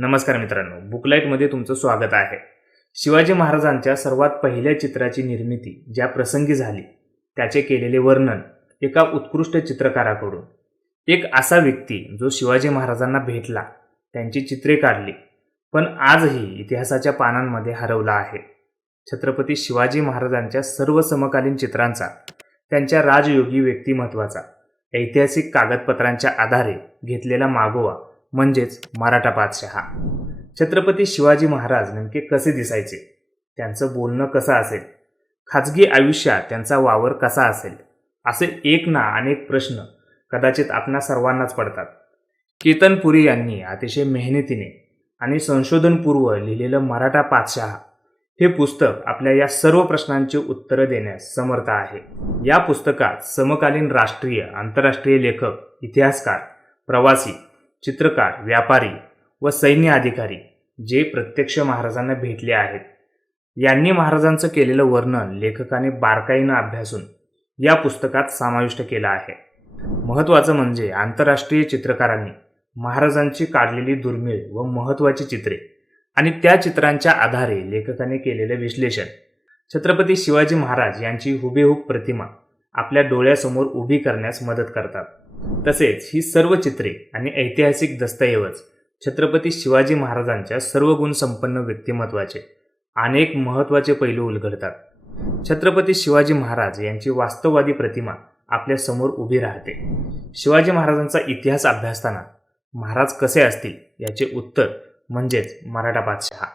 नमस्कार मित्रांनो बुकलाईटमध्ये तुमचं स्वागत आहे. शिवाजी महाराजांच्या सर्वात पहिल्या चित्राची निर्मिती ज्या प्रसंगी झाली त्याचे केलेले वर्णन एका उत्कृष्ट चित्रकाराकडून. एक असा व्यक्ती जो शिवाजी महाराजांना भेटला त्यांची चित्रे काढली पण आजही इतिहासाच्या पानांमध्ये हरवला आहे. छत्रपती शिवाजी महाराजांच्या सर्व समकालीन चित्रांचा त्यांच्या राजयोगी व्यक्तिमत्वाचा ऐतिहासिक कागदपत्रांच्या आधारे घेतलेला मागोवा म्हणजेच मराठा बादशहा. छत्रपती शिवाजी महाराज नेमके कसे दिसायचे? त्यांचं बोलणं कसं असेल? खाजगी आयुष्यात त्यांचा वावर कसा असेल? असे एक ना अनेक प्रश्न कदाचित आपणा सर्वांनाच पडतात. केतन पुरी यांनी अतिशय मेहनतीने आणि संशोधनपूर्व लिहिलेलं मराठा पातशहा हे पुस्तक आपल्या या सर्व प्रश्नांची उत्तरं देण्यास समर्थ आहे. या पुस्तकात समकालीन राष्ट्रीय आंतरराष्ट्रीय लेखक इतिहासकार प्रवासी चित्रकार व्यापारी व सैन्य अधिकारी जे प्रत्यक्ष महाराजांना भेटले आहेत. यांनी महाराजांचं केलेलं वर्णन लेखकाने बारकाईनं अभ्यासून या पुस्तकात समाविष्ट केलं आहे. महत्त्वाचं म्हणजे आंतरराष्ट्रीय चित्रकारांनी महाराजांची काढलेली दुर्मिळ व महत्त्वाची चित्रे आणि त्या चित्रांच्या आधारे लेखकाने केलेलं विश्लेषण. छत्रपती शिवाजी महाराज यांची हुबेहूब प्रतिमा आपल्या डोळ्यासमोर उभी करण्यास मदत करतात. तसेच ही सर्व चित्रे आणि ऐतिहासिक दस्तऐवज छत्रपती शिवाजी महाराजांच्या सर्व गुणसंपन्न व्यक्तिमत्वाचे अनेक महत्त्वाचे पैलू उलगडतात. छत्रपती शिवाजी महाराज यांची वास्तववादी प्रतिमा आपल्यासमोर उभी राहते. शिवाजी महाराजांचा इतिहास अभ्यासताना महाराज कसे असतील याचे उत्तर म्हणजेच मराठा बादशहा.